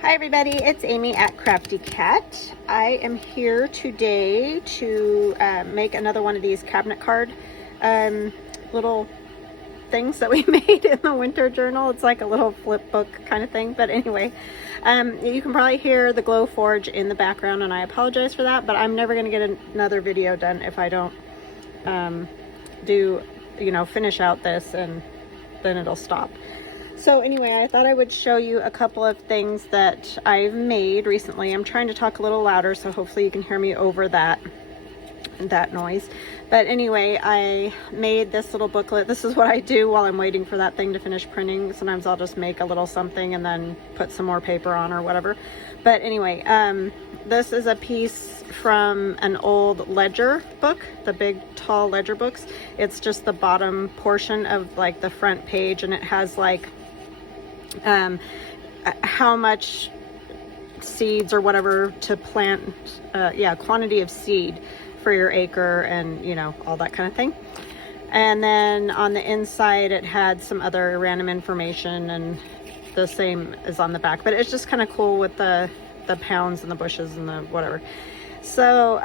Hi everybody, it's Amy at Crafty Cat. I am here today to make another one of these cabinet card little things that we made in the winter journal. It's like a little flip book kind of thing, but anyway, you can probably hear the Glow Forge in the background and I apologize for that, but I'm never going to get another video done if I don't finish out this, and then it'll stop. So anyway, I thought I would show you a couple of things that I've made recently. I'm trying to talk a little louder, so hopefully you can hear me over that noise. But anyway, I made this little booklet. This is what I do while I'm waiting for that thing to finish printing. Sometimes I'll just make a little something and then put some more paper on or whatever. But anyway, this is a piece from an old ledger book, the big tall ledger books. It's just the bottom portion of like the front page, and it has like how much seeds or whatever to plant, quantity of seed for your acre, and all that kind of thing. And then on the inside it had some other random information, and the same as on the back, but it's just kind of cool with the pounds and the bushes and the whatever. So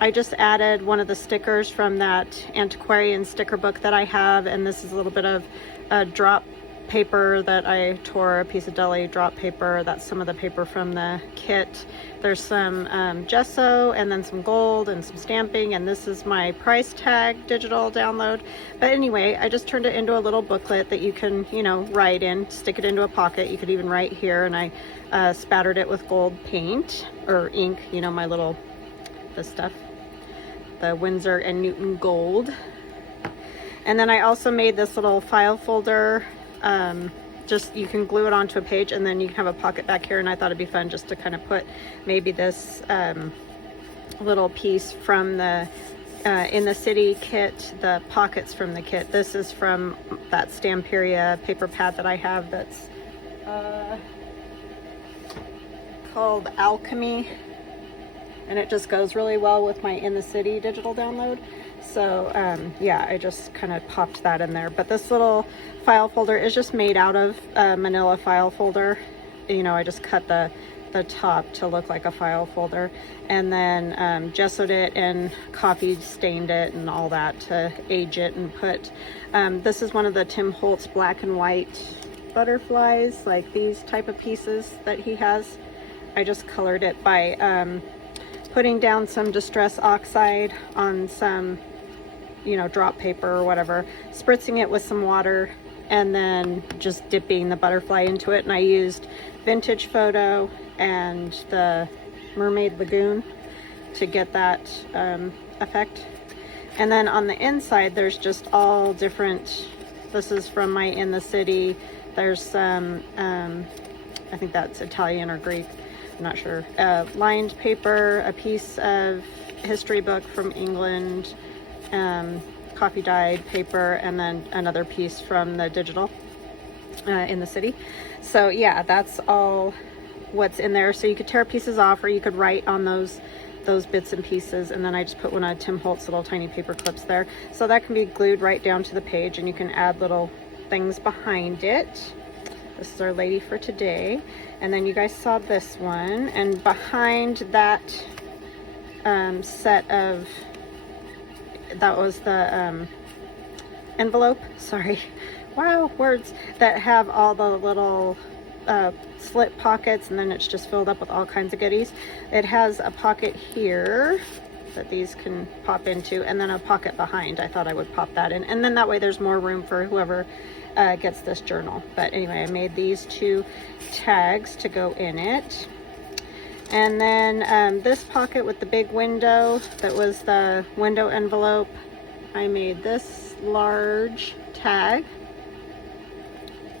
I just added one of the stickers from that antiquarian sticker book that I have, and this is a little bit of drop paper that I tore, a piece of deli drop paper. That's some of the paper from the kit. There's some gesso, and then some gold and some stamping, and this is my price tag digital download. But anyway, I just turned it into a little booklet that you can write in, stick it into a pocket. You could even write here, and I spattered it with gold paint or ink, my little this stuff, the Winsor and Newton gold. And then I also made this little file folder. Just you can glue it onto a page, and then you can have a pocket back here, and I thought it'd be fun just to kind of put maybe this little piece from the in the city kit, the pockets from the kit. This is from that Stamperia paper pad that I have that's called Alchemy, and it just goes really well with my In the City digital download. So yeah, I just kind of popped that in there. But this little file folder is just made out of manila file folder. I just cut the top to look like a file folder, and then gessoed it and coffee stained it and all that to age it, and put this is one of the Tim Holtz black and white butterflies, like these type of pieces that he has. I just colored it by putting down some Distress Oxide on some drop paper or whatever, spritzing it with some water, and then just dipping the butterfly into it. And I used Vintage Photo and the Mermaid Lagoon to get that effect. And then on the inside there's just all different, this is from my In the City. There's some I think that's Italian or Greek, I'm not sure, lined paper, a piece of history book from England, coffee dyed paper, and then another piece from the digital In the City. So yeah, that's all what's in there. So you could tear pieces off, or you could write on those bits and pieces, and then I just put one of Tim Holtz little tiny paper clips there, so that can be glued right down to the page, and you can add little things behind it. This is our lady for today. And then you guys saw this one, and behind that set of, that was the envelope, sorry, wow, words, that have all the little slit pockets, and then it's just filled up with all kinds of goodies. It has a pocket here that these can pop into, and then a pocket behind. I thought I would pop that in, and then that way there's more room for whoever gets this journal. But anyway, I made these two tags to go in it. And then this pocket with the big window, that was the window envelope, I made this large tag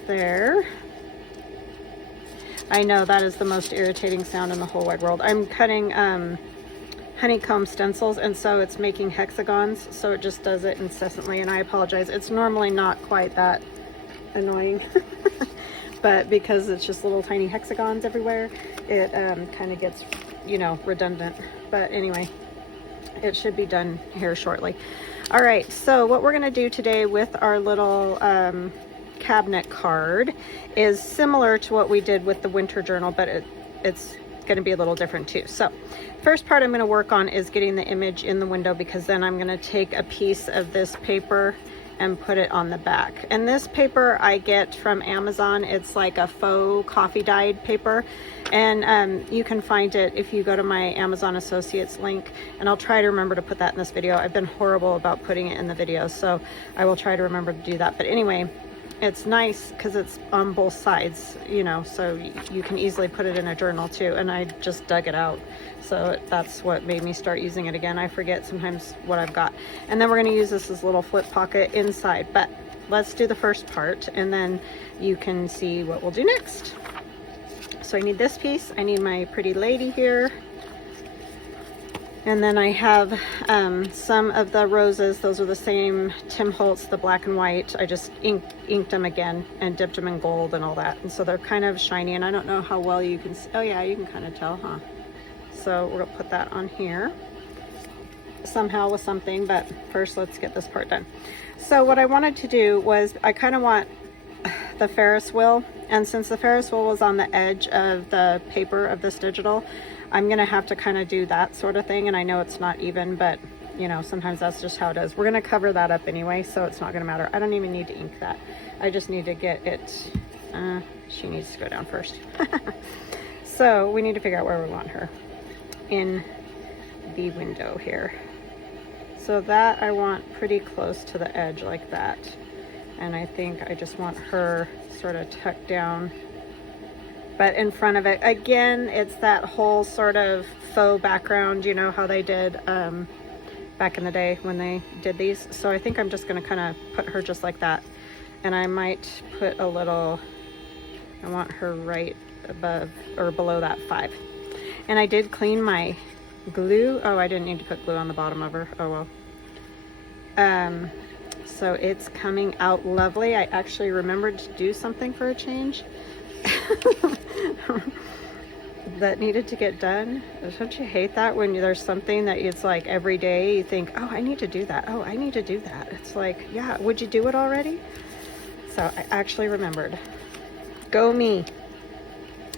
there. I know that is the most irritating sound in the whole wide world. I'm cutting honeycomb stencils, and so it's making hexagons, so it just does it incessantly, and I apologize. It's normally not quite that annoying but because it's just little tiny hexagons everywhere, it kind of gets redundant. But anyway, it should be done here shortly. All right, so what we're going to do today with our little cabinet card is similar to what we did with the winter journal, but it's going to be a little different too. So first part I'm going to work on is getting the image in the window, because then I'm going to take a piece of this paper and put it on the back. And this paper I get from Amazon. It's like a faux coffee dyed paper, and you can find it if you go to my Amazon Associates link, and I'll try to remember to put that in this video. I've been horrible about putting it in the video, so I will try to remember to do that. But anyway, it's nice because it's on both sides, you know, so you can easily put it in a journal too. And I just dug it out, so that's what made me start using it again. I forget sometimes what I've got. And then we're going to use this as a little flip pocket inside, but let's do the first part and then you can see what we'll do next. So I need this piece, I need my pretty lady here, and then I have some of the roses. Those are the same Tim Holtz, the black and white. I just inked them again and dipped them in gold and all that. And so they're kind of shiny, and I don't know how well you can see. Oh yeah, you can kind of tell, huh? So we're gonna put that on here somehow with something, but first let's get this part done. So what I wanted to do was, I kind of want the Ferris wheel, and since the Ferris wheel was on the edge of the paper of this digital, I'm gonna have to kind of do that sort of thing. And I know it's not even, but you know, sometimes that's just how it is. We're gonna cover that up anyway, so it's not gonna matter. I don't even need to ink that. I just need to get it, she needs to go down first. So we need to figure out where we want her in the window here. So that I want pretty close to the edge like that. And I think I just want her sort of tucked down, but in front of it. Again, it's that whole sort of faux background, you know how they did back in the day when they did these. So I think I'm just going to kind of put her just like that. And I might put a little, I want her right above or below that 5. And I did clean my glue. Oh, I didn't need to put glue on the bottom of her. Oh well. So it's coming out lovely. I actually remembered to do something for a change that needed to get done. Don't you hate that when there's something that it's like every day you think, oh, I need to do that. Oh, I need to do that. It's like, yeah, would you do it already? So I actually remembered. Go me.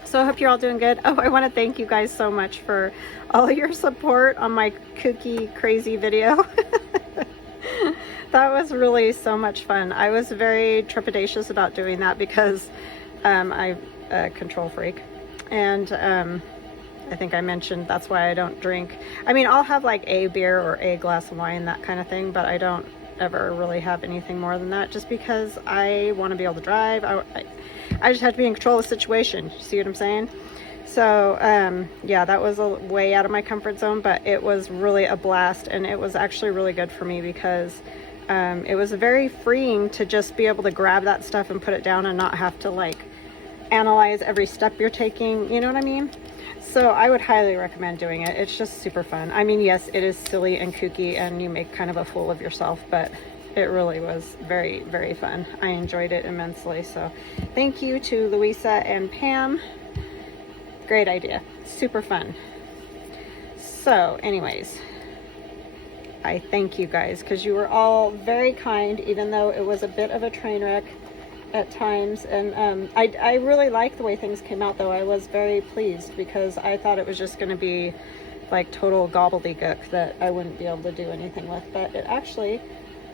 So I hope you're all doing good. Oh, I want to thank you guys so much for all your support on my kooky, crazy video. That was really so much fun. I was very trepidatious about doing that because I'm a control freak. And I think I mentioned that's why I don't drink. I mean, I'll have like a beer or a glass of wine, that kind of thing, but I don't ever really have anything more than that, just because I want to be able to drive. I just have to be in control of the situation. You see what I'm saying? So yeah, that was way out of my comfort zone, but it was really a blast, and it was actually really good for me because it was very freeing to just be able to grab that stuff and put it down and not have to like analyze every step you're taking, you know what I mean? So I would highly recommend doing it. It's just super fun. I mean, yes, it is silly and kooky and you make kind of a fool of yourself, but it really was very, very fun. I enjoyed it immensely. So thank you to Louisa and Pam. Great idea. Super fun. So anyways, I thank you guys because you were all very kind, even though it was a bit of a train wreck at times. And I really like the way things came out, though. I was very pleased because I thought it was just going to be like total gobbledygook that I wouldn't be able to do anything with. But it actually,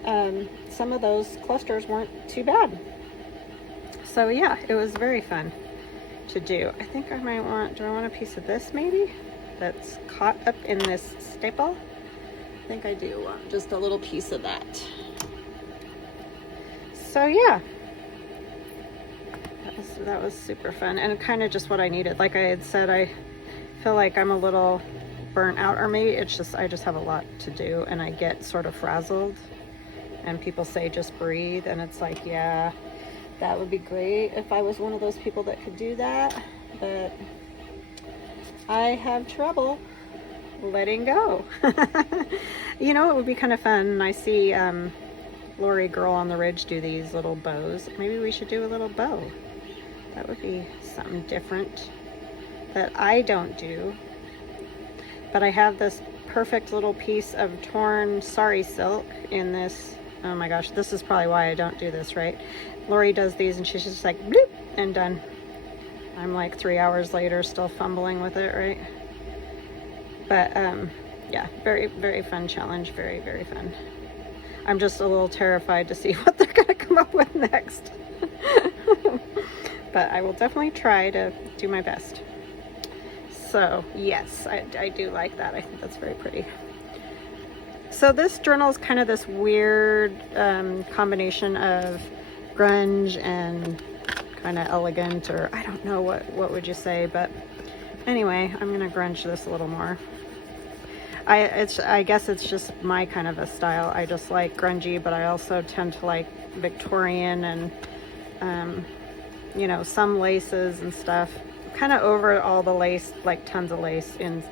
some of those clusters weren't too bad. So yeah, it was very fun to do. I think I might want, do I want a piece of this maybe that's caught up in this staple? I think I do want just a little piece of that. So yeah, that was super fun and kind of just what I needed. Like I had said, I feel like I'm a little burnt out, or maybe it's just I just have a lot to do and I get sort of frazzled, and people say just breathe, and it's like, yeah, that would be great if I was one of those people that could do that, but I have trouble letting go. You know, it would be kind of fun. I see Lori Girl on the Ridge do these little bows. Maybe we should do a little bow. That would be something different that I don't do. But I have this perfect little piece of torn sari silk in this Oh my gosh, this is probably why I don't do this, right? Lori does these and she's just like, bloop, and done. I'm like 3 hours later still fumbling with it, right? But yeah, very, very fun challenge. Very, very fun. I'm just a little terrified to see what they're gonna come up with next. But I will definitely try to do my best. So yes, I do like that. I think that's very pretty. So this journal is kind of this weird combination of grunge and kind of elegant, or I don't know what would you say, but anyway, I'm gonna grunge this a little more. I guess it's just my kind of a style. I just like grungy, but I also tend to like Victorian and you know, some laces and stuff. Kind of over all the lace, like tons of lace in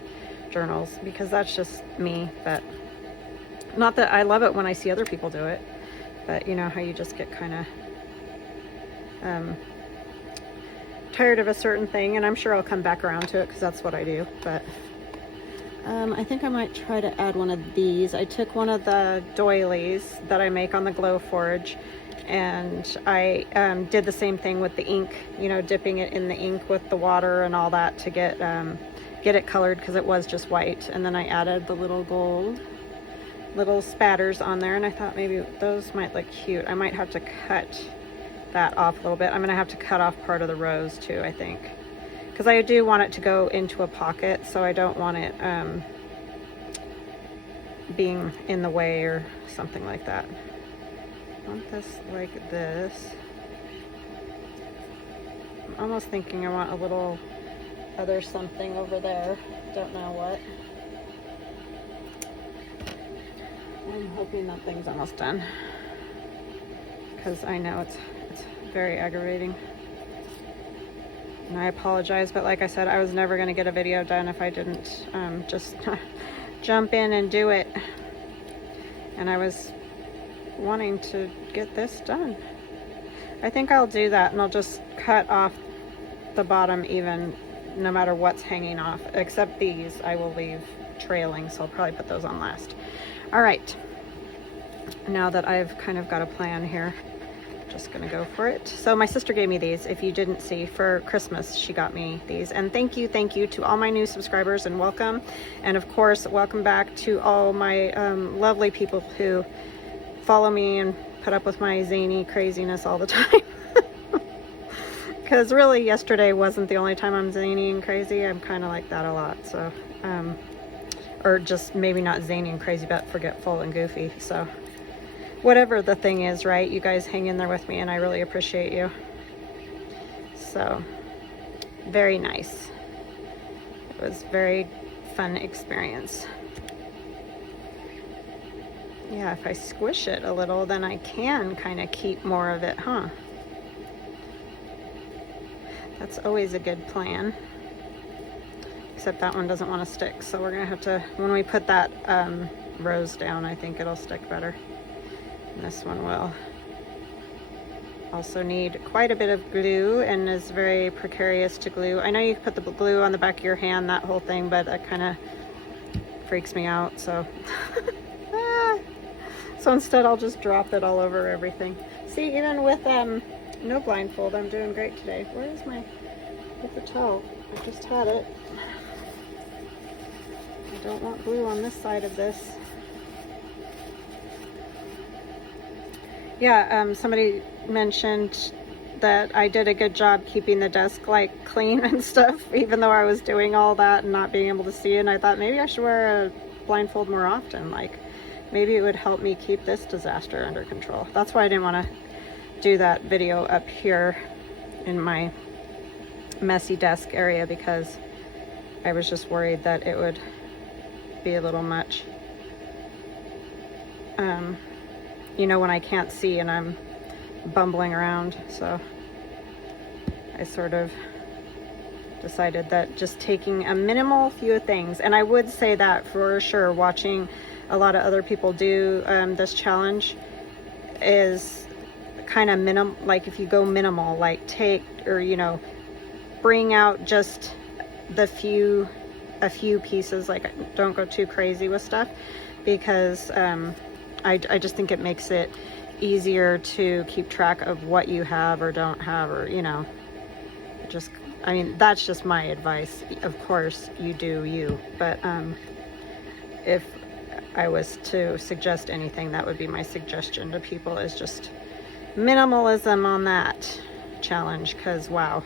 journals, because that's just me. But not that I love it when I see other people do it, but you know how you just get kind of tired of a certain thing, and I'm sure I'll come back around to it because that's what I do. But I think I might try to add one of these. I took one of the doilies that I make on the Glowforge, and I did the same thing with the ink, you know, dipping it in the ink with the water and all that to get it colored, because it was just white. And then I added the little gold little spatters on there, and I thought maybe those might look cute. I might have to cut that off a little bit. I'm gonna have to cut off part of the rose too, I think, because I do want it to go into a pocket, so I don't want it being in the way or something like that. I want this like this. I'm almost thinking I want a little other something over there. Don't know what. I'm hoping that thing's almost done, because I know it's very aggravating. And I apologize, but like I said, I was never going to get a video done if I didn't just jump in and do it. And I was wanting to get this done. I think I'll do that, and I'll just cut off the bottom even, no matter what's hanging off, except these I will leave trailing, so I'll probably put those on last. All right, now that I've kind of got a plan here, just gonna go for it. So my sister gave me these, if you didn't see, for Christmas. She got me these, and thank you to all my new subscribers, and welcome. And of course, welcome back to all my lovely people who follow me and put up with my zany craziness all the time. Because really, yesterday wasn't the only time I'm zany and crazy. I'm kind of like that a lot, so or just maybe not zany and crazy, but forgetful and goofy. So whatever the thing is, right? You guys hang in there with me, and I really appreciate you. So very nice. It was a very fun experience. Yeah, if I squish it a little, then I can kind of keep more of it, huh? That's always a good plan. Except that one doesn't want to stick, so we're gonna have to, when we put that rose down, I think it'll stick better. And this one will. Also need quite a bit of glue, and is very precarious to glue. I know you can put the glue on the back of your hand, that whole thing, but that kind of freaks me out, so. So instead I'll just drop it all over everything. See, even with no blindfold, I'm doing great today. Where is my paper towel? I just had it. I don't want glue on this side of this. Yeah, somebody mentioned that I did a good job keeping the desk like clean and stuff, even though I was doing all that and not being able to see. And I thought maybe I should wear a blindfold more often. Like maybe it would help me keep this disaster under control. That's why I didn't want to do that video up here in my messy desk area, because I was just worried that it would be a little much. You know, when I can't see and I'm bumbling around. So I sort of decided that just taking a minimal few things, and I would say that for sure, watching a lot of other people do this challenge, is kind of minimal. Like if you go minimal, like take, or you know, bring out just a few pieces, like don't go too crazy with stuff, because I just think it makes it easier to keep track of what you have or don't have, or, you know, just, I mean, that's just my advice. Of course, you do you, but if I was to suggest anything, that would be my suggestion to people, is just minimalism on that challenge, because wow,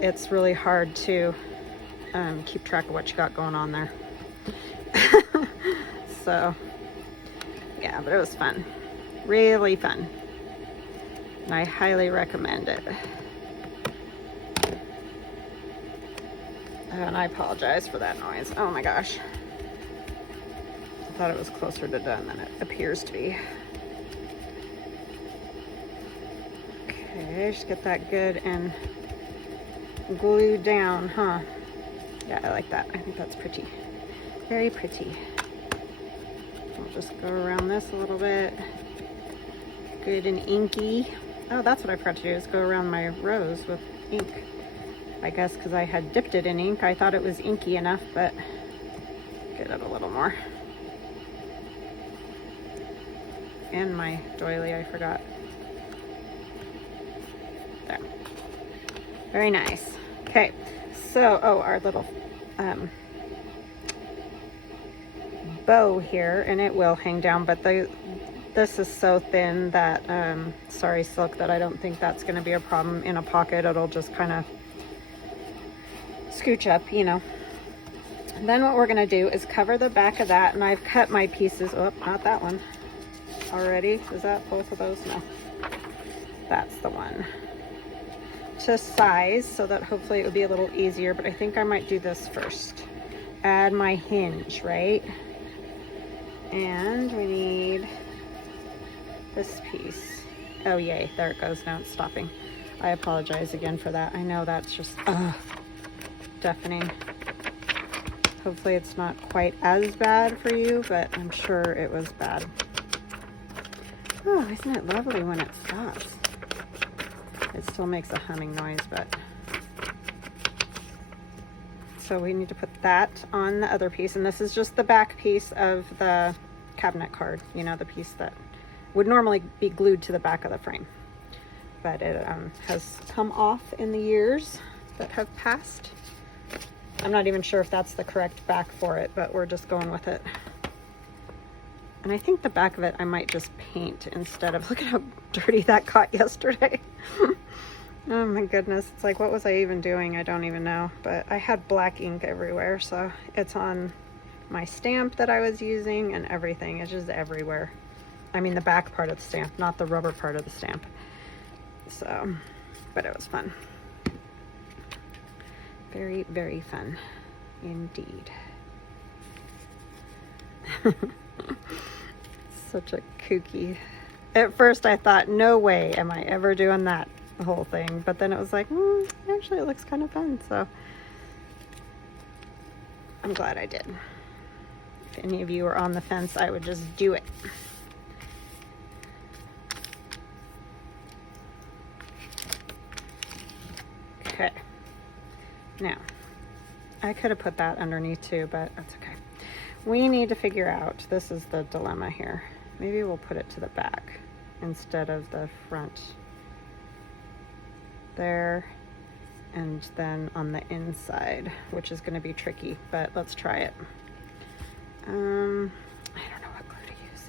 it's really hard to keep track of what you got going on there. So yeah, but it was fun, really fun, and I highly recommend it. And I apologize for that noise. Oh my gosh, I thought it was closer to done than it appears to be. Okay, just get that good and glued down, huh? Yeah, I like that. I think that's pretty, very pretty. I'll just go around this a little bit, good and inky. Oh, that's what I forgot to do, is go around my rose with ink. I guess because I had dipped it in ink, I thought it was inky enough, but get it a little more. And my doily, I forgot. There. Very nice. Okay, so, oh, our little bow here, and it will hang down, but this is so thin that, sorry silk, that I don't think that's going to be a problem in a pocket. It'll just kind of scooch up, you know. And then what we're going to do is cover the back of that, and I've cut my pieces, oh, not that one already. Is that both of those? No, that's the one, to size, so that hopefully it would be a little easier, but I think I might do this first. Add my hinge, right? And we need this piece. Oh yay, there it goes. Now it's stopping. I apologize again for that. I know that's just deafening. Hopefully it's not quite as bad for you, but I'm sure it was bad. Oh, isn't it lovely when it stops? It still makes a humming noise, but... So we need to put that on the other piece, and this is just the back piece of the cabinet card, you know, the piece that would normally be glued to the back of the frame, but it has come off in the years that have passed. I'm not even sure if that's the correct back for it, but we're just going with it. And I think the back of it I might just paint instead of, look at how dirty that got yesterday. Oh my goodness, it's like, what was I even doing? I don't even know, but I had black ink everywhere, so it's on my stamp that I was using and everything. It's just everywhere. I mean the back part of the stamp, not the rubber part of the stamp. So, but it was fun. Very, very fun indeed. Such a kooky. At first I thought, no way am I ever doing that whole thing, but then it was like, actually it looks kind of fun, so I'm glad I did. If any of you are on the fence, I would just do it. Okay, now I could have put that underneath too, but that's okay. We need to figure out, this is the dilemma here, maybe we'll put it to the back instead of the front there, and then on the inside, which is going to be tricky, but let's try it. I don't know what glue to use.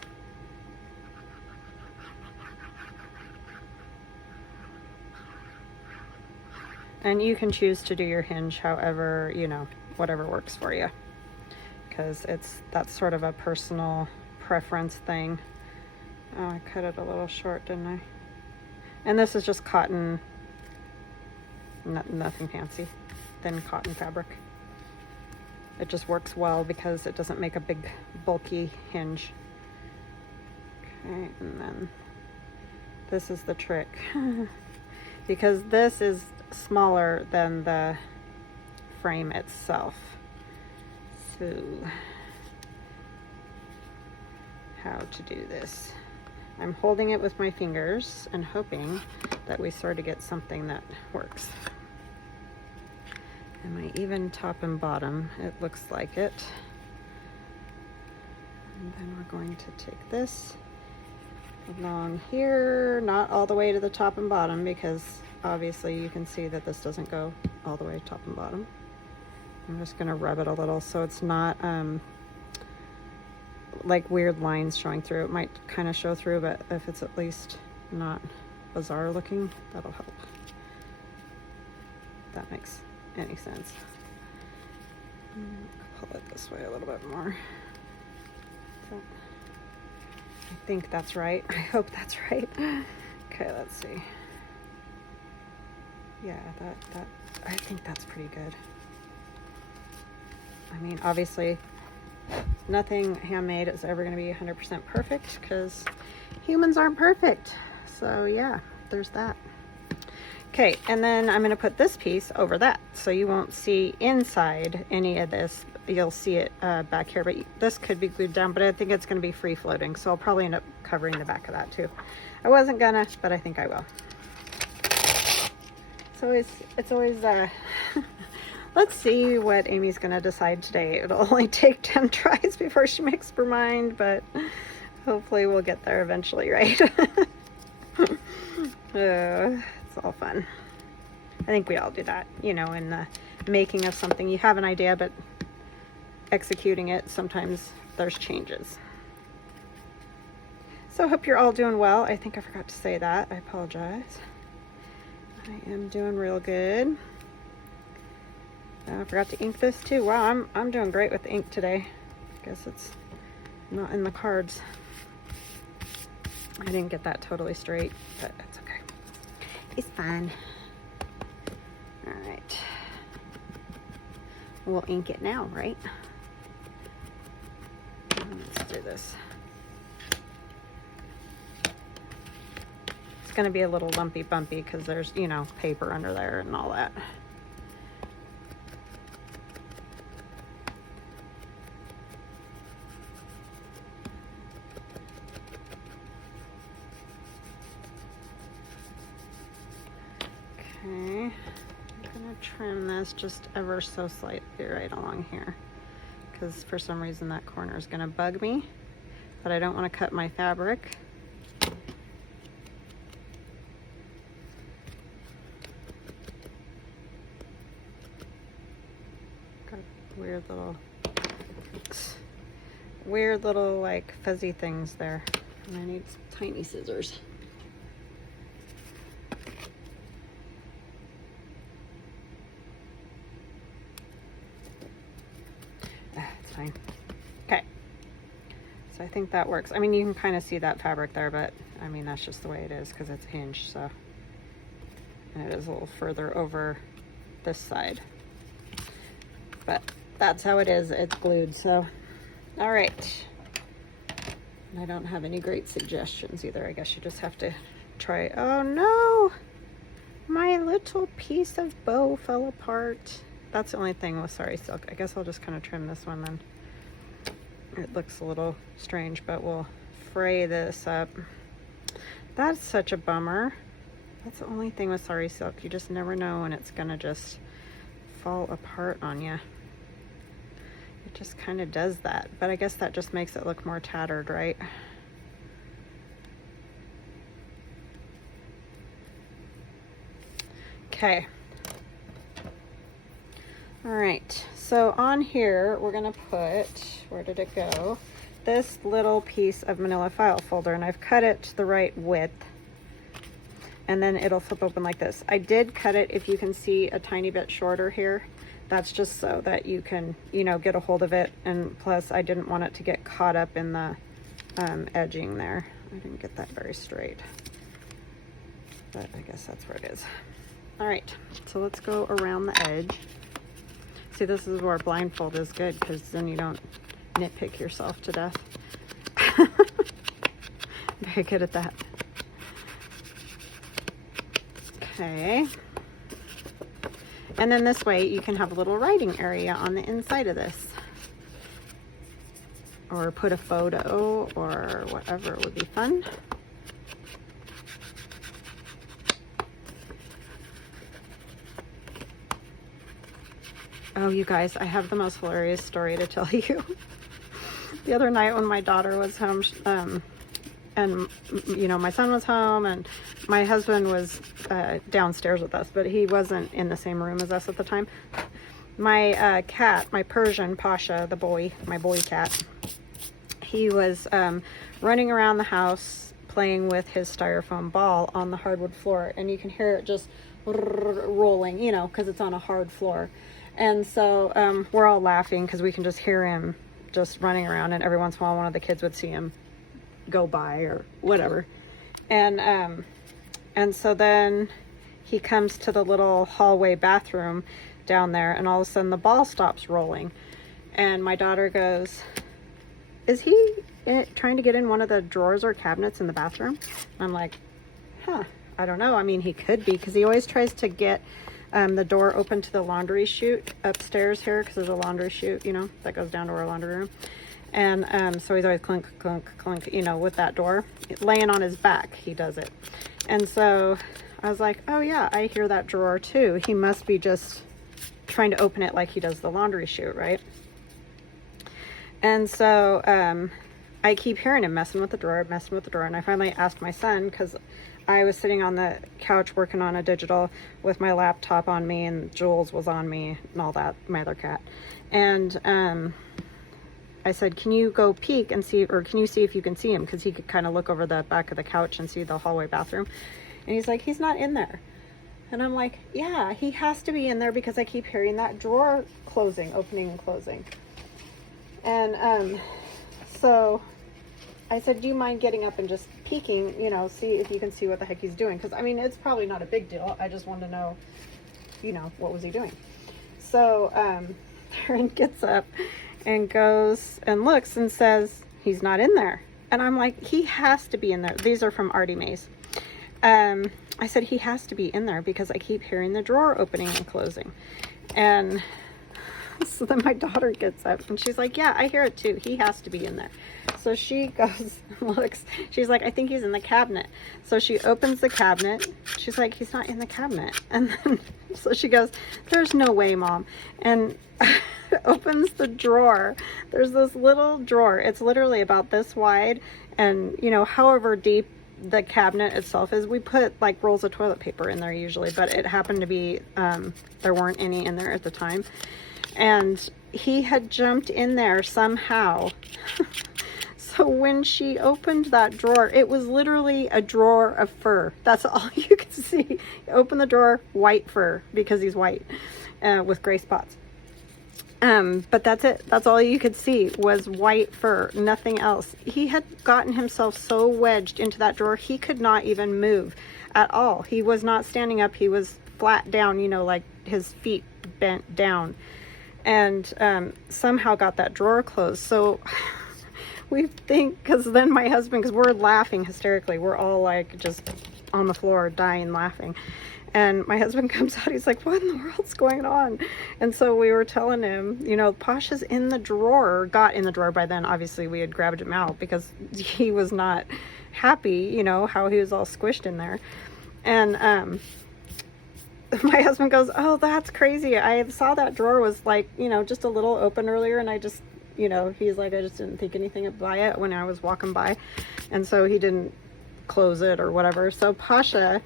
And you can choose to do your hinge however, you know, whatever works for you, because that's sort of a personal preference thing. Oh, I cut it a little short, didn't I? And this is just cotton, nothing fancy, thin cotton fabric. It just works well because it doesn't make a big bulky hinge. Okay, and then this is the trick. Because this is smaller than the frame itself. So, how to do this? I'm holding it with my fingers and hoping that we sort of get something that works. And my even top and bottom, it looks like it. And then we're going to take this along here, not all the way to the top and bottom, because obviously you can see that this doesn't go all the way top and bottom. I'm just going to rub it a little so it's not like weird lines showing through. It might kind of show through, but if it's at least not bizarre looking, that'll help. If that makes any sense. Pull it this way a little bit more. So, I think that's right. I hope that's right. Okay, let's see. Yeah, that I think that's pretty good. I mean, obviously, nothing handmade is ever going to be 100% perfect because humans aren't perfect. So yeah, there's that. Okay, and then I'm going to put this piece over that, so you won't see inside any of this. You'll see it back here, but this could be glued down, but I think it's going to be free floating, so I'll probably end up covering the back of that too. I wasn't gonna, but I think I will. It's always let's see what Amy's gonna decide today. It'll only take 10 tries before she makes her mind, but hopefully we'll get there eventually, right? It's all fun. I think we all do that, you know, in the making of something. You have an idea, but executing it, sometimes there's changes. So I hope you're all doing well. I think I forgot to say that. I apologize. I am doing real good. I forgot to ink this too. Wow, I'm doing great with the ink today. Guess it's not in the cards. I didn't get that totally straight, but it's okay. It's fine. All right. We'll ink it now, right? Let's do this. It's going to be a little lumpy bumpy because there's, you know, paper under there and all that. Okay, I'm going to trim this just ever so slightly right along here because for some reason that corner is going to bug me, but I don't want to cut my fabric. Weird little like fuzzy things there, and I need some tiny scissors. It's fine. Okay, so I think that works. I mean, you can kind of see that fabric there, but I mean that's just the way it is because it's hinged, so, and it is a little further over this side, but that's how it is. It's glued. So all right, and I don't have any great suggestions either. I guess you just have to try. Oh no, my little piece of bow fell apart. That's the only thing with Sorry Silk. I guess I'll just kind of trim this one then. It looks a little strange, but we'll fray this up. That's such a bummer. That's the only thing with Sorry Silk. You just never know when it's gonna just fall apart on you. It just kind of does that, but I guess that just makes it look more tattered, right? Okay. All right, so on here we're gonna put, where did it go? This little piece of manila file folder, and I've cut it to the right width, and then it'll flip open like this. I did cut it, if you can see, a tiny bit shorter here. That's just so that you can, you know, get a hold of it, and plus I didn't want it to get caught up in the edging there. I didn't get that very straight, but I guess that's where it is. All right, so let's go around the edge. See, this is where blindfold is good because then you don't nitpick yourself to death. Very good at that. Okay. And then this way you can have a little writing area on the inside of this. Or put a photo or whatever would be fun. Oh, you guys, I have the most hilarious story to tell you. the other night when my daughter was home, and you know, my son was home and my husband was downstairs with us, but he wasn't in the same room as us at the time. My cat, my Persian Pasha, the boy, my boy cat, he was running around the house playing with his styrofoam ball on the hardwood floor, and you can hear it just rolling, you know, because it's on a hard floor. And so we're all laughing because we can just hear him just running around, and every once in a while one of the kids would see him go by or whatever. And so then he comes to the little hallway bathroom down there, and all of a sudden the ball stops rolling, and my daughter goes, is he trying to get in one of the drawers or cabinets in the bathroom? And I'm like, huh, I don't know. I mean, he could be, because he always tries to get the door open to the laundry chute upstairs here, because there's a laundry chute, you know, that goes down to our laundry room. And so he's always clunk, clunk, clunk, you know, with that door. Laying on his back, he does it. And so I was like, oh yeah, I hear that drawer too. He must be just trying to open it like he does the laundry chute, right? And so I keep hearing him messing with the drawer, and I finally asked my son, because I was sitting on the couch working on a digital with my laptop on me, and Jules was on me and all that, my other cat. And I said, can you go peek and see, or can you see if you can see him? Because he could kind of look over the back of the couch and see the hallway bathroom. And he's like, he's not in there. And I'm like, yeah, he has to be in there, because I keep hearing that drawer closing, opening and closing. And so I said, do you mind getting up and just peeking, you know, see if you can see what the heck he's doing? Because, I mean, it's probably not a big deal. I just wanted to know, you know, what was he doing? So Aaron gets up and goes and looks and says, he's not in there. And I'm like, he has to be in there. These are from ARTYMAZE. I said, he has to be in there, because I keep hearing the drawer opening and closing. And so then my daughter gets up and she's like, yeah, I hear it too. He has to be in there. So she goes and looks. She's like, I think he's in the cabinet. So she opens the cabinet. She's like, he's not in the cabinet. And then so she goes, there's no way, Mom. And opens the drawer. There's this little drawer. It's literally about this wide, and you know, however deep the cabinet itself is, we put like rolls of toilet paper in there usually, but it happened to be there weren't any in there at the time, and he had jumped in there somehow. So when she opened that drawer, it was literally a drawer of fur. That's all you could see. Open the drawer, white fur, because he's white with gray spots. But that's it. That's all you could see was white fur, nothing else. He had gotten himself so wedged into that drawer, he could not even move at all. He was not standing up. He was flat down, you know, like his feet bent down, and somehow got that drawer closed. So we think, because then my husband, because we're laughing hysterically, we're all like just on the floor dying laughing. And my husband comes out, he's like, what in the world's going on? And so we were telling him, you know, Pasha's in the drawer, got in the drawer by then. Obviously, we had grabbed him out because he was not happy, you know, how he was all squished in there. And my husband goes, oh, that's crazy. I saw that drawer was like, you know, just a little open earlier, and I just, you know, he's like, I just didn't think anything by it when I was walking by. And so he didn't close it or whatever. So Pasha,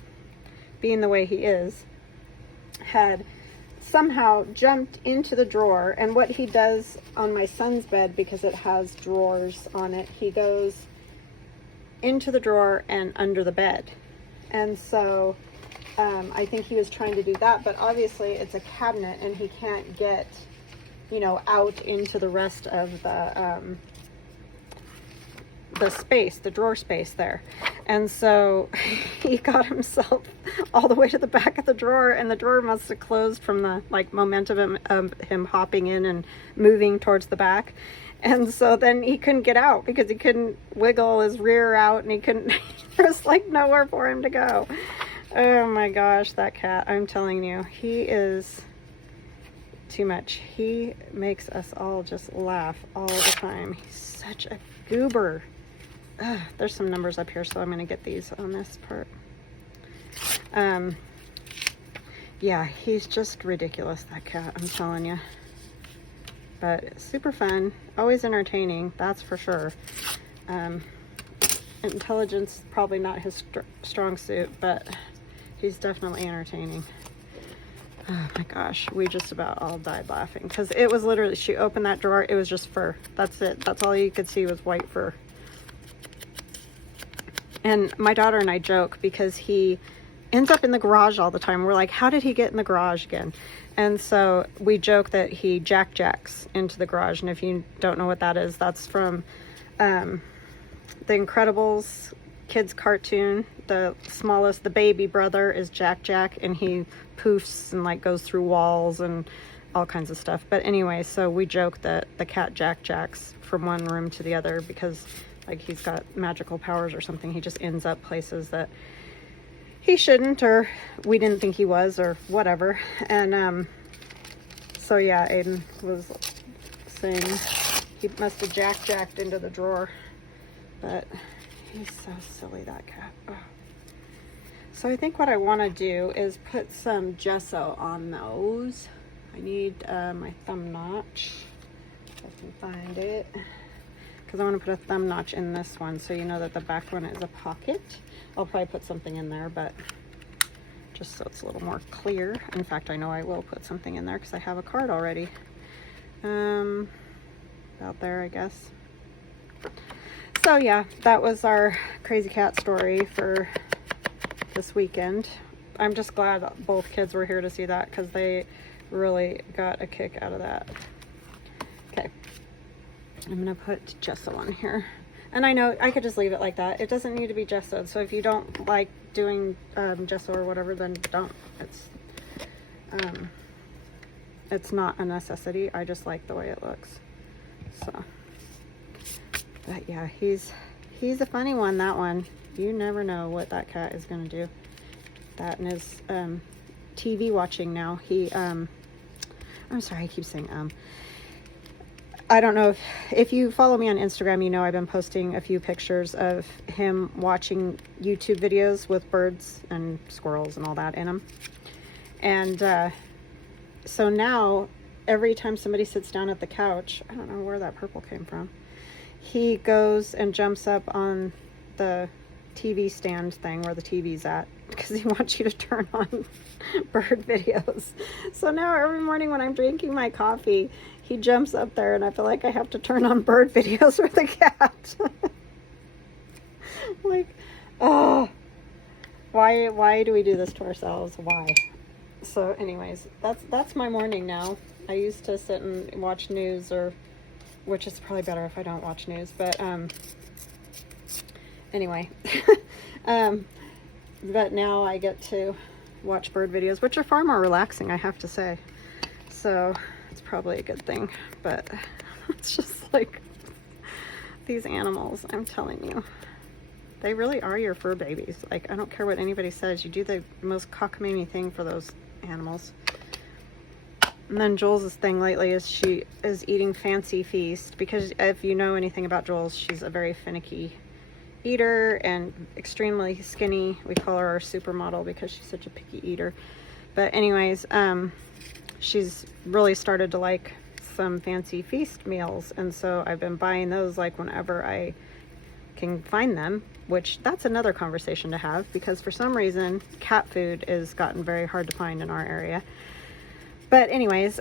being the way he is, had somehow jumped into the drawer. And what he does on my son's bed, because it has drawers on it, he goes into the drawer and under the bed. And so I think he was trying to do that, but obviously it's a cabinet and he can't get, you know, out into the rest of the space, the drawer space there. And so he got himself all the way to the back of the drawer, and the drawer must have closed from the like momentum of him hopping in and moving towards the back. And so then he couldn't get out because he couldn't wiggle his rear out, and he couldn't, there was like nowhere for him to go. Oh my gosh, that cat, I'm telling you, he is too much. He makes us all just laugh all the time. He's such a goober. There's some numbers up here, so I'm going to get these on this part. Yeah, he's just ridiculous, that cat, I'm telling you. but super fun, always entertaining, that's for sure. Intelligence probably not his strong suit, but he's definitely entertaining. Oh my gosh, we just about all died laughing because it was literally, she opened that drawer, it was just fur. That's it. That's all you could see was white fur. And my daughter and I joke because he ends up in the garage all the time. We're like, how did he get in the garage again? And so we joke that he jacks into the garage. And if you don't know what that is, that's from The Incredibles kids cartoon. The smallest, the baby brother is Jack, and he poofs and like goes through walls and all kinds of stuff. But anyway, so we joke that the cat jacks from one room to the other because like he's got magical powers or something. He just ends up places that he shouldn't, or we didn't think he was, or whatever. And so yeah, Aiden was saying he must have jacked into the drawer, but he's so silly, that cat. Oh. So I think what I want to do is put some gesso on those. I need my thumb notch, if I can find it, because I want to put a thumb notch in this one so you know that the back one is a pocket. I'll probably put something in there, but just so it's a little more clear. In fact, I know I will put something in there because I have a card already. Out there, I guess. So yeah, that was our crazy cat story for this weekend. I'm just glad both kids were here to see that because they really got a kick out of that. Okay, I'm gonna put gesso on here. And I know I could just leave it like that. It doesn't need to be gessoed. So if you don't like doing gesso or whatever, then don't. It's not a necessity. I just like the way it looks. So, but yeah, he's a funny one, that one. You never know what that cat is going to do. That and his TV watching now. I'm sorry, I keep saying I don't know if you follow me on Instagram, you know I've been posting a few pictures of him watching YouTube videos with birds and squirrels and all that in them. And so now every time somebody sits down at the couch, I don't know where that purple came from, he goes and jumps up on the TV stand thing where the TV's at because he wants you to turn on bird videos. So now every morning when I'm drinking my coffee, he jumps up there and I feel like I have to turn on bird videos for the cat. Like, oh, why do we do this to ourselves? Why? So anyways, that's my morning now. I used to sit and watch news, or which is probably better if I don't watch news, but anyway. But now I get to watch bird videos, which are far more relaxing, I have to say. So it's probably a good thing, but it's just like these animals, I'm telling you, they really are your fur babies. Like, I don't care what anybody says, you do the most cockamamie thing for those animals. And then Jules' thing lately is she is eating Fancy Feast, because if you know anything about Jules, she's a very finicky eater and extremely skinny. We call her our supermodel because she's such a picky eater. But anyways, she's really started to like some Fancy Feast meals, and so I've been buying those like whenever I can find them, which that's another conversation to have, because for some reason cat food is gotten very hard to find in our area. But anyways,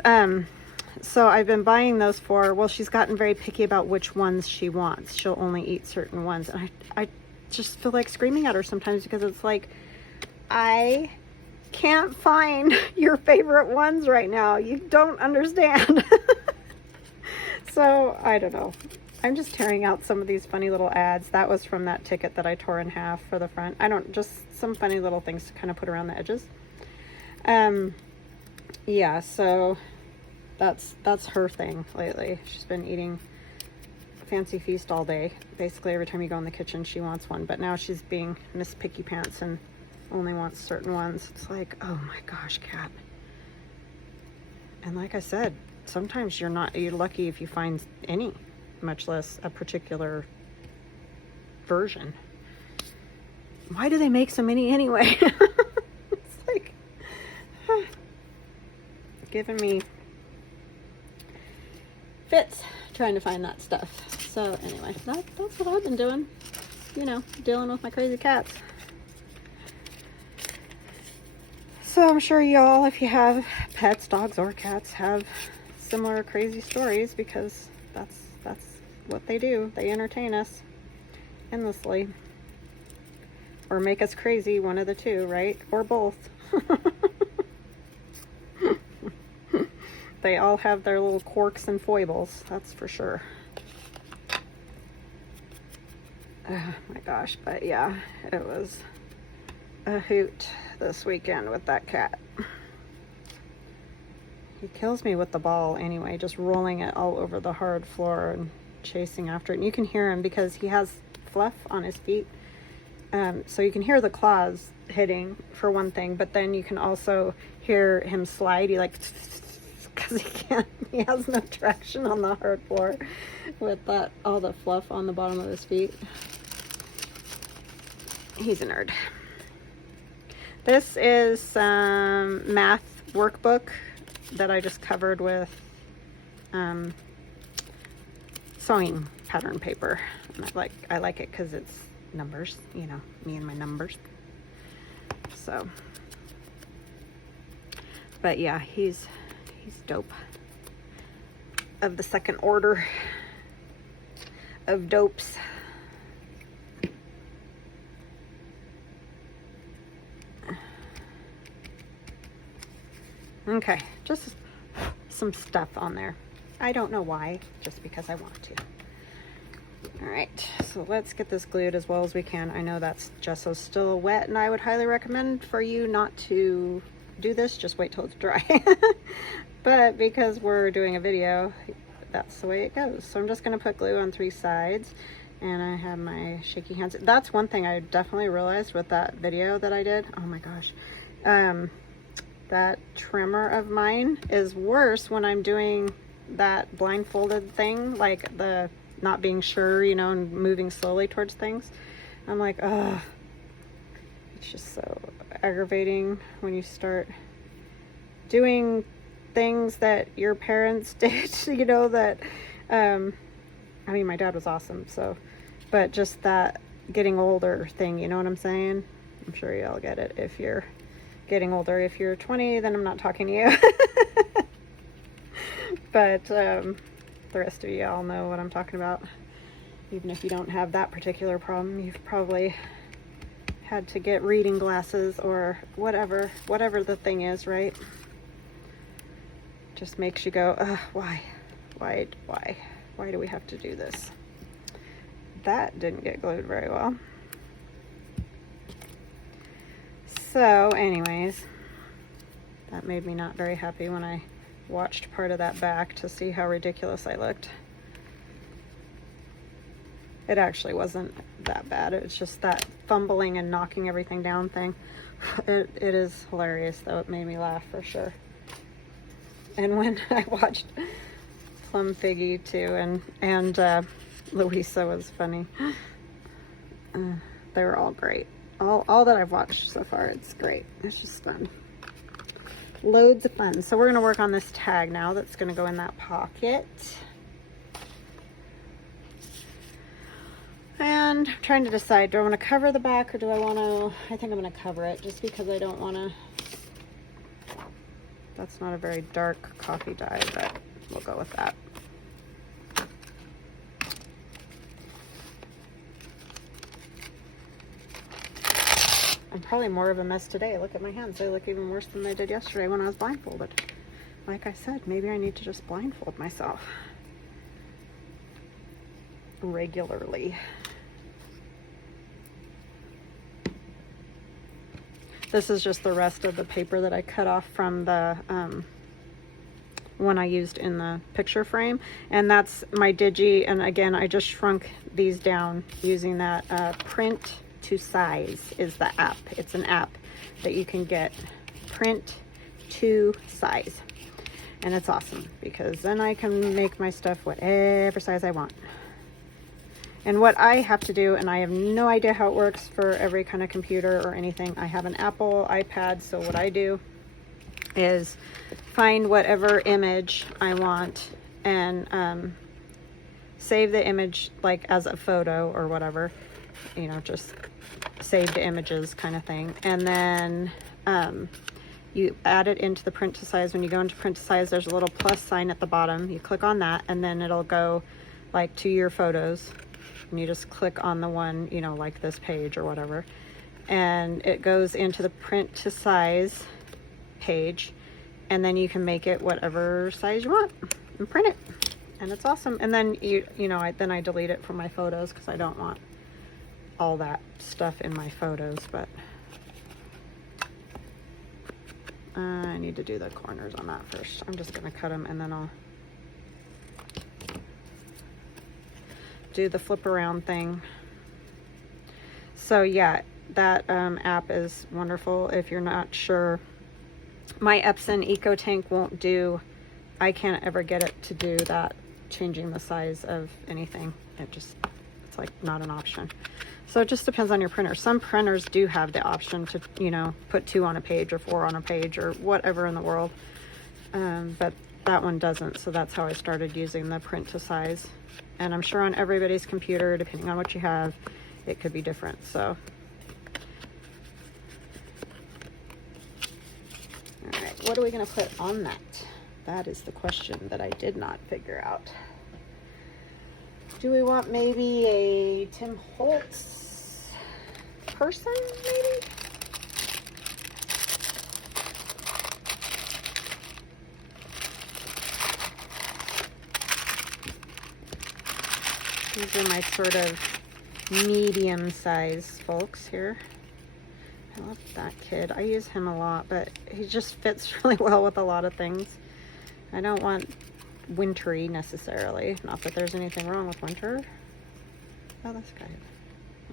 so I've been buying those for, well, she's gotten very picky about which ones she wants. She'll only eat certain ones. And I just feel like screaming at her sometimes, because it's like, I can't find your favorite ones right now. You don't understand. So I don't know. I'm just tearing out some of these funny little ads. That was from that ticket that I tore in half for the front. Just some funny little things to kind of put around the edges. Yeah, so that's her thing lately. She's been eating Fancy Feast all day. Basically, every time you go in the kitchen, she wants one. But now she's being Miss Picky Pants and only wants certain ones. It's like, oh my gosh, cat. And like I said, sometimes you're lucky if you find any, much less a particular version. Why do they make so many anyway? It's like giving me fits trying to find that stuff. So anyway, that's what I've been doing, you know, dealing with my crazy cats. So I'm sure y'all, if you have pets, dogs or cats, have similar crazy stories, because that's what they do. They entertain us endlessly, or make us crazy, one of the two, right? Or both. They all have their little quirks and foibles, that's for sure. Oh my gosh, but yeah, it was a hoot this weekend with that cat. He kills me with the ball anyway, just rolling it all over the hard floor and chasing after it. And you can hear him because he has fluff on his feet. So you can hear the claws hitting, for one thing, but then you can also hear him slide. He like, because he has no traction on the hard floor with that, all the fluff on the bottom of his feet. He's a nerd. This is some math workbook that I just covered with sewing pattern paper. And I like it because it's numbers, you know, me and my numbers. So, but yeah, he's dope. Of the second order of dopes. Okay, just some stuff on there. I don't know why, just because I want to. All right, so let's get this glued as well as we can. I know that's gesso's still wet, and I would highly recommend for you not to do this. Just wait till it's dry. But because we're doing a video, that's the way it goes. So I'm just gonna put glue on 3 sides, and I have my shaky hands. That's one thing I definitely realized with that video that I did. Oh my gosh. That trimmer of mine is worse when I'm doing that blindfolded thing, like the not being sure, you know, and moving slowly towards things. I'm like, ugh, it's just so aggravating when you start doing things that your parents did, you know, that, I mean, my dad was awesome, so, but just that getting older thing, you know what I'm saying? I'm sure y'all get it if you're getting older. If you're 20, then I'm not talking to you. But the rest of you all know what I'm talking about. Even if you don't have that particular problem, you've probably had to get reading glasses or whatever the thing is, right? Just makes you go, ugh, why do we have to do this? That didn't get glued very well. So anyways, that made me not very happy when I watched part of that back to see how ridiculous I looked. It actually wasn't that bad. It was just that fumbling and knocking everything down thing. It is hilarious though. It made me laugh for sure. And when I watched Plum Figgy too, and Louisa was funny. They were all great. All that I've watched so far, it's great. It's just fun. Loads of fun. So we're going to work on this tag now that's going to go in that pocket. And I'm trying to decide, do I want to cover the back or do I want to, I think I'm going to cover it just because I don't want to, that's not a very dark coffee dye, but we'll go with that. I'm probably more of a mess today. Look at my hands. They look even worse than they did yesterday when I was blindfolded. Like I said, maybe I need to just blindfold myself regularly. This is just the rest of the paper that I cut off from the one I used in the picture frame, and that's my Digi. And again, I just shrunk these down using that print to size is the app. It's an app that you can get, print to size, and it's awesome because then I can make my stuff whatever size I want. And what I have to do, and I have no idea how it works for every kind of computer or anything, I have an Apple iPad, so what I do is find whatever image I want and save the image like as a photo or whatever, you know, just save the images kind of thing. And then you add it into the print to size. When you go into print to size, there's a little plus sign at the bottom. You click on that, and then it'll go like to your photos, and you just click on the one, you know, like this page or whatever, and it goes into the print to size page, and then you can make it whatever size you want and print it, and it's awesome. And then you know, I delete it from my photos because I don't want all that stuff in my photos. But I need to do the corners on that first. I'm just gonna cut them, and then I'll do the flip around thing. So yeah, that app is wonderful. If you're not sure, my Epson Eco Tank won't do, I can't ever get it to do that, changing the size of anything. It's like not an option. So it just depends on your printer. Some printers do have the option to, you know, put 2 on a page or 4 on a page or whatever in the world. But that one doesn't. So that's how I started using the print to size. And I'm sure on everybody's computer, depending on what you have, it could be different. So, all right, what are we going to put on that? That is the question that I did not figure out. Do we want maybe a Tim Holtz person, maybe? These are my sort of medium-sized folks here. I love that kid. I use him a lot, but he just fits really well with a lot of things. I don't want wintry necessarily. Not that there's anything wrong with winter. Oh, this guy.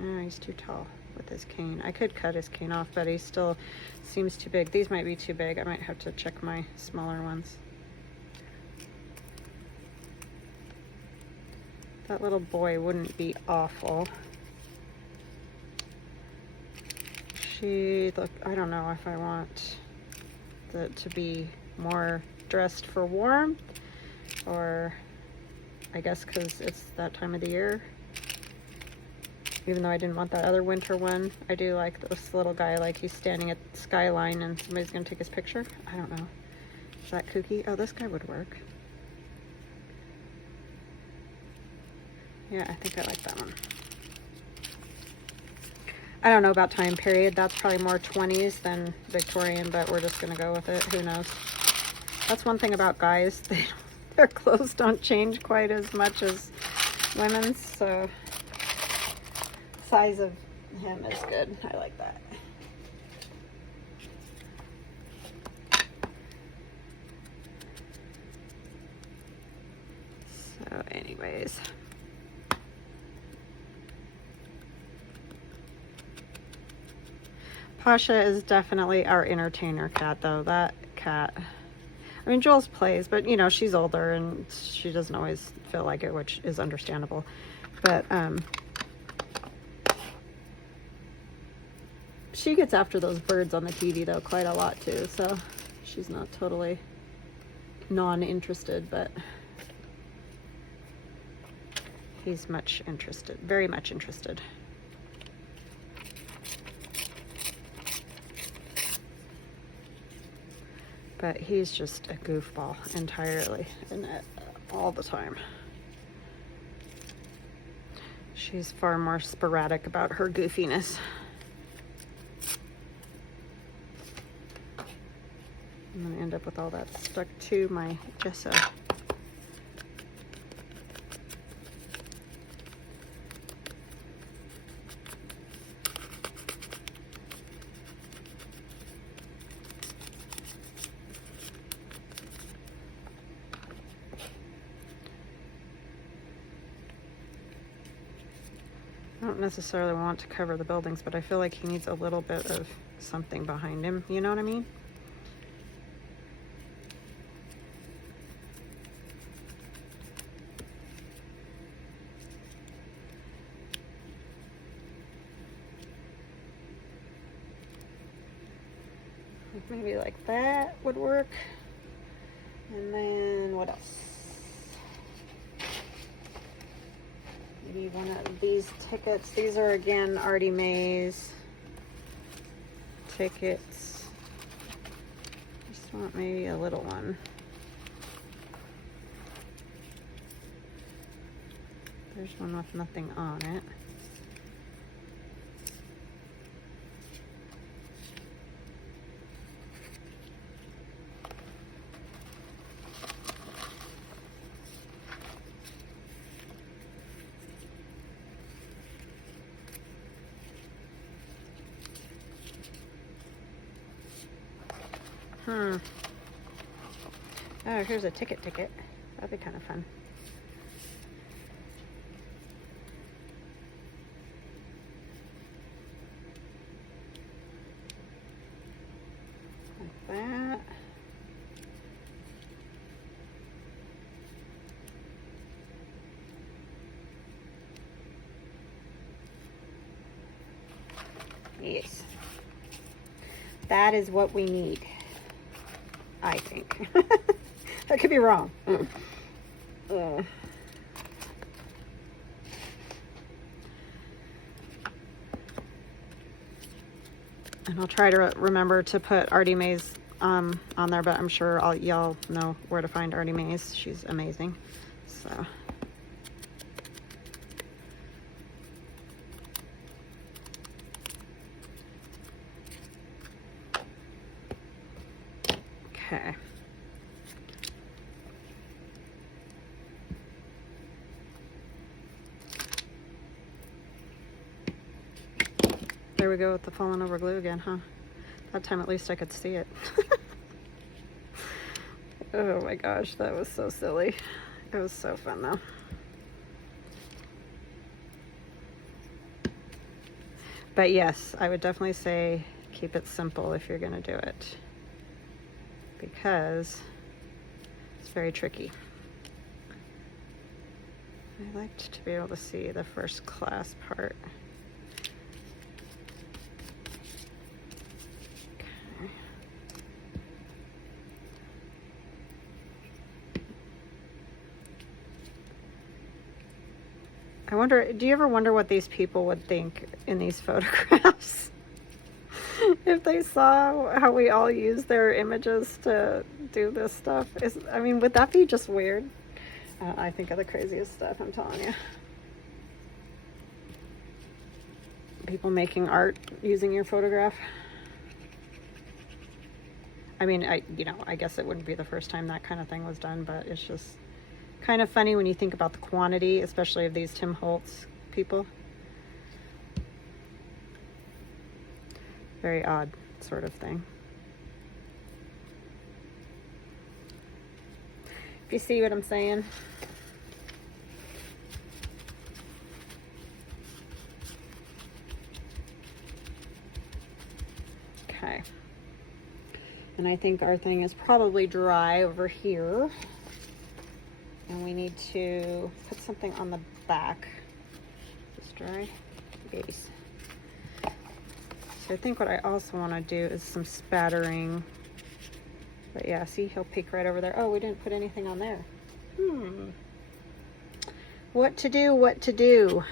Oh, he's too tall with his cane. I could cut his cane off, but he still seems too big. These might be too big. I might have to check my smaller ones. That little boy wouldn't be awful. Look, I don't know if I want it to be more dressed for warmth, or I guess because it's that time of the year. Even though I didn't want that other winter one, I do like this little guy, like he's standing at the skyline and somebody's gonna take his picture. I don't know. Is that kooky? Oh, this guy would work. Yeah, I think I like that one. I don't know about time period. That's probably more 20s than Victorian, but we're just gonna go with it. Who knows? That's one thing about guys. Their clothes don't change quite as much as women's, so size of him is good. I like that. So anyways, Pasha is definitely our entertainer cat, though. That cat, I mean, Jules plays, but you know, she's older and she doesn't always feel like it, which is understandable. But she gets after those birds on the TV though quite a lot too, so she's not totally non-interested, but he's much interested, very much interested. But he's just a goofball entirely, and all the time. She's far more sporadic about her goofiness. I'm gonna end up with all that stuck to my gesso. I don't necessarily want to cover the buildings, but I feel like he needs a little bit of something behind him. You know what I mean? Maybe like that would work. And then what else? maybe one of these tickets. These are again ARTYMAZE tickets. Just want maybe a little one. There's one with nothing on it. Oh, here's a ticket. That'd be kind of fun. Like that. Yes. That is what we need, I think. I could be wrong. And I'll try to remember to put ARTYMAZE on there, but I'm sure y'all know where to find ARTYMAZE. She's amazing. So. Okay. There we go with the fallen over glue again, huh? That time at least I could see it. Oh my gosh, that was so silly. It was so fun though. But yes, I would definitely say keep it simple if you're gonna do it, because it's very tricky. I liked to be able to see the first class part. Okay. I wonder, do you ever wonder what these people would think in these photographs? If they saw how we all use their images to do this stuff. I mean, would that be just weird? I think of the craziest stuff, I'm telling you. People making art using your photograph. I mean, I guess it wouldn't be the first time that kind of thing was done, but it's just kind of funny when you think about the quantity, especially of these Tim Holtz people. Very odd sort of thing. If you see what I'm saying. Okay. And I think our thing is probably dry over here. And we need to put something on the back. Is this dry? Yes. So I think what I also want to do is some spattering. But yeah, see, he'll peek right over there. Oh, we didn't put anything on there. What to do, what to do.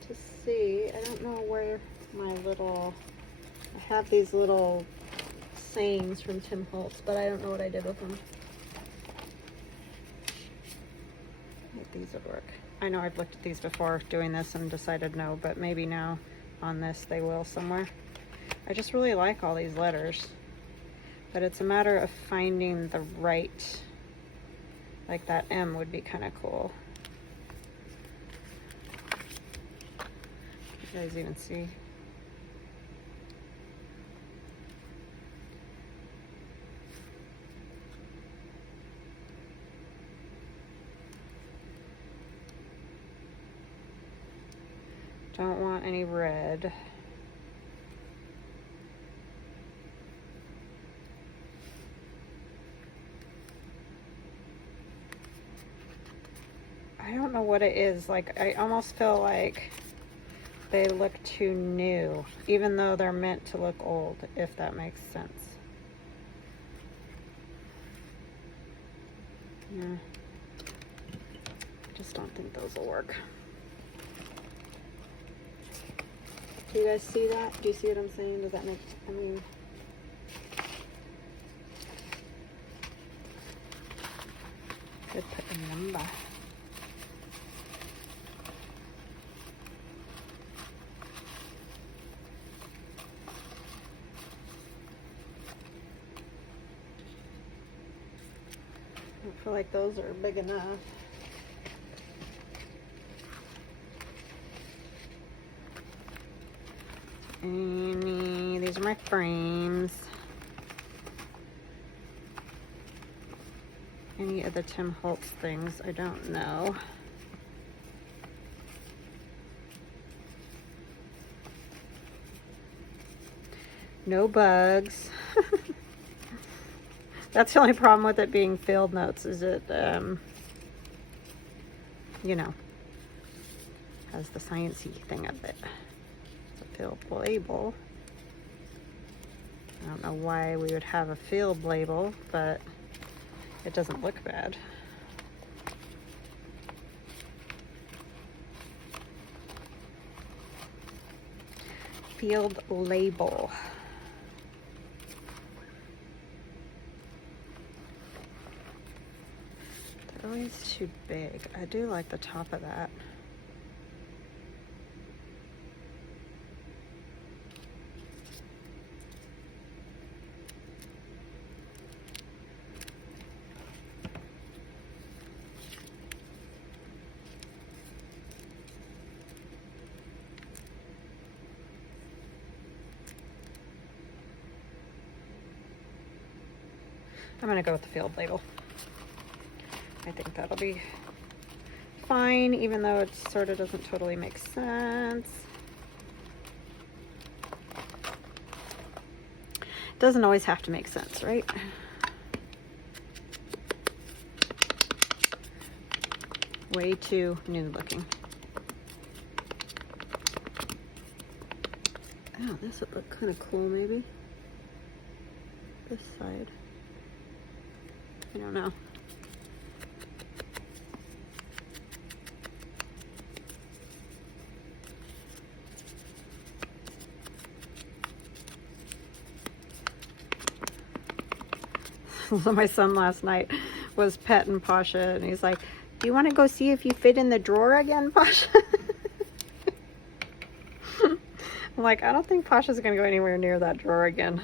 To see, I don't know where my little, I have these little sayings from Tim Holtz, but I don't know what I did with them. I think these would work. I know I've looked at these before doing this and decided no, but maybe now on this they will somewhere. I just really like all these letters, but it's a matter of finding the right, like that M would be kind of cool. You guys even see? Don't want any red. I don't know what it is. Like, I almost feel like they look too new, even though they're meant to look old, if that makes sense. Yeah. I just don't think those will work. Do you guys see that? Do you see what I'm saying? Does that make, I mean, could put a number. I feel like those are big enough. These are my frames. Any of the Tim Holtz things, I don't know. No bugs. That's the only problem with it being field notes, is it, you know, has the sciencey thing of it. It's a field label. I don't know why we would have a field label, but it doesn't look bad. Field label. They're always too big. I do like the top of that. I'm gonna go with the field label. I think that'll be fine, even though it sort of doesn't totally make sense. It doesn't always have to make sense, right? Way too new looking. Oh, this would look kind of cool, maybe. This side. I don't know. So my son last night was petting Pasha, and he's like, "Do you want to go see if you fit in the drawer again, Pasha?" I'm like, I don't think Pasha's gonna go anywhere near that drawer again.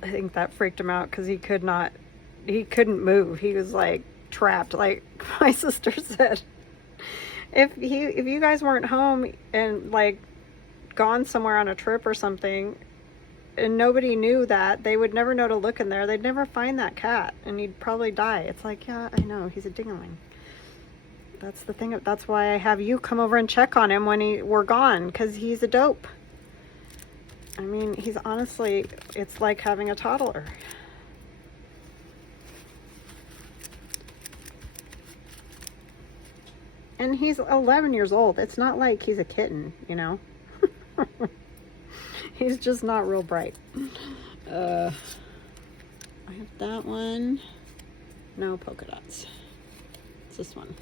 I think that freaked him out because he couldn't move. He was like trapped, like my sister said. If you guys weren't home and like gone somewhere on a trip or something, and nobody knew that, they would never know to look in there. They'd never find that cat, and he'd probably die. It's like, yeah, I know, he's a dingling. That's the thing. That's why I have you come over and check on him when we're gone, because he's a dope. I mean, he's honestly, it's like having a toddler. And he's 11 years old. It's not like he's a kitten, you know? He's just not real bright. I have that one. No polka dots. It's this one.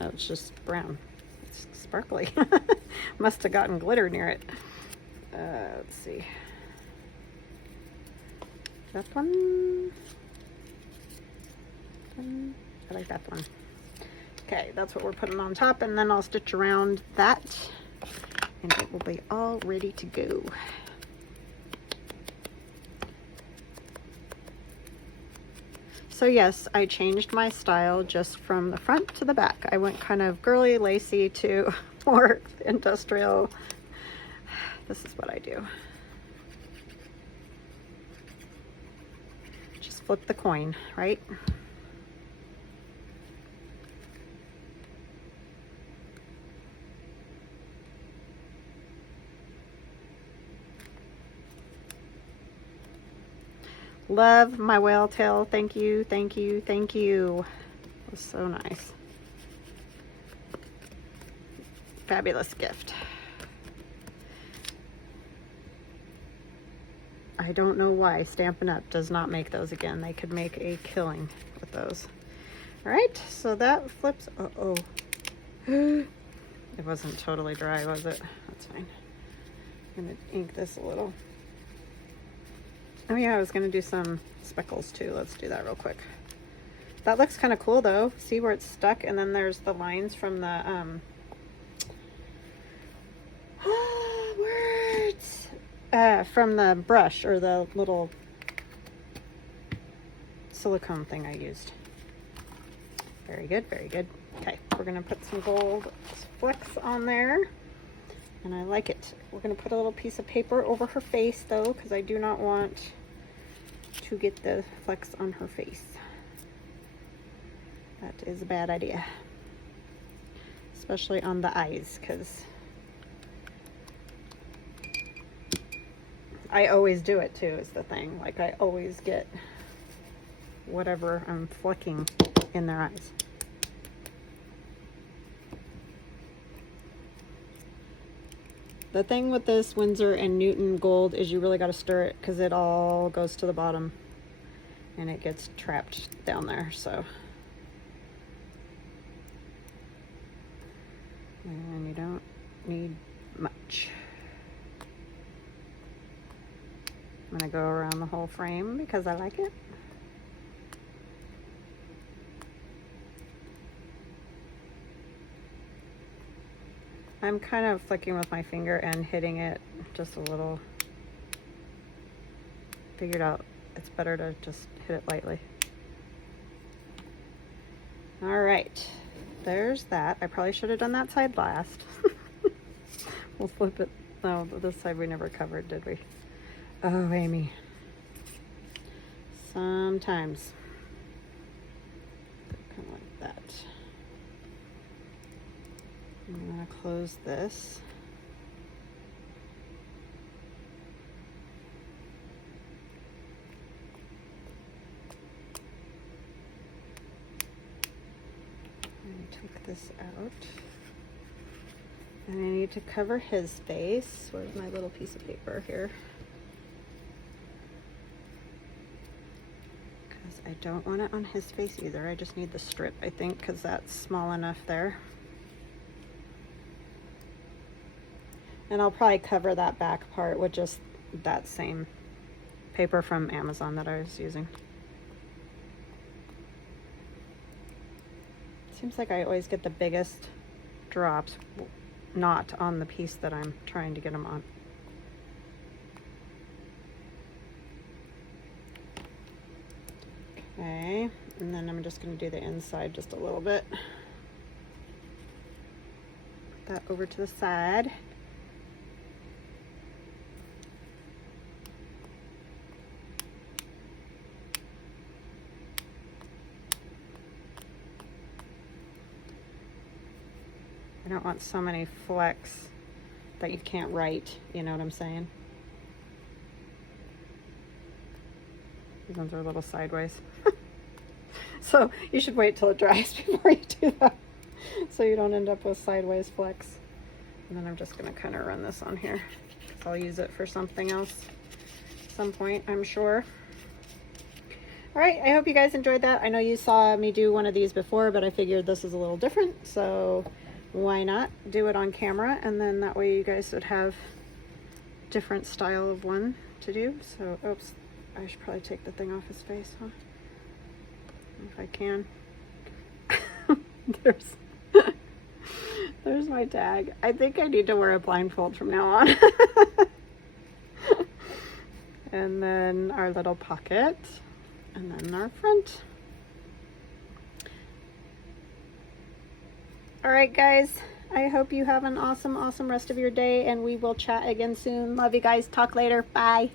Oh, it's just brown. It's sparkly. Must have gotten glitter near it. Let's see. That one. I like that one. Okay, that's what we're putting on top, and then I'll stitch around that, and it will be all ready to go. So yes, I changed my style just from the front to the back. I went kind of girly, lacy to more industrial. This is what I do. Just flip the coin, right? Love my whale tail. Thank you, thank you, thank you. It was so nice. fabulous gift. I don't know why Stampin' Up! Does not make those again. They could make a killing with those. All right, so that flips. Uh-oh. It wasn't totally dry, was it? That's fine. I'm gonna ink this a little. Oh yeah, I was gonna do some speckles too. Let's do that real quick. That looks kind of cool though. See where it's stuck, and then there's the lines from the words from the brush, or the little silicone thing I used. Very good, very good. Okay, we're gonna put some gold flecks on there, and I like it. We're gonna put a little piece of paper over her face though, because I do not want to get the flecks on her face. That is a bad idea, especially on the eyes, because I always do it too, is the thing. Like, I always get whatever I'm flecking in their eyes. The thing with this Winsor and Newton gold is you really got to stir it, because it all goes to the bottom and it gets trapped down there. So, and you don't need much. I'm gonna go around the whole frame because I like it. I'm kind of flicking with my finger and hitting it just a little. Figured out it's better to just hit it lightly. All right, there's that. I probably should have done that side last. We'll flip it. No, this side we never covered, did we? Oh, Amy. Sometimes. Kind of like that. I'm going to close this. And take this out. And I need to cover his face. Where's my little piece of paper here? Because I don't want it on his face either. I just need the strip, I think, because that's small enough there. And I'll probably cover that back part with just that same paper from Amazon that I was using. Seems like I always get the biggest drops, not on the piece that I'm trying to get them on. Okay, and then I'm just going to do the inside just a little bit. Put that over to the side. I don't want so many flecks that you can't write, you know what I'm saying? These ones are a little sideways. So you should wait till it dries before you do that, so you don't end up with sideways flecks. And then I'm just gonna kind of run this on here. I'll use it for something else at some point, I'm sure. All right, I hope you guys enjoyed that. I know you saw me do one of these before, but I figured this is a little different, so why not do it on camera, and then that way you guys would have different style of one to do. So, oops, I should probably take the thing off his face, huh? If I can. There's my tag. I think I need to wear a blindfold from now on. And then our little pocket, and then our front. All right, guys, I hope you have an awesome rest of your day, and we will chat again soon. Love you guys. Talk later. Bye.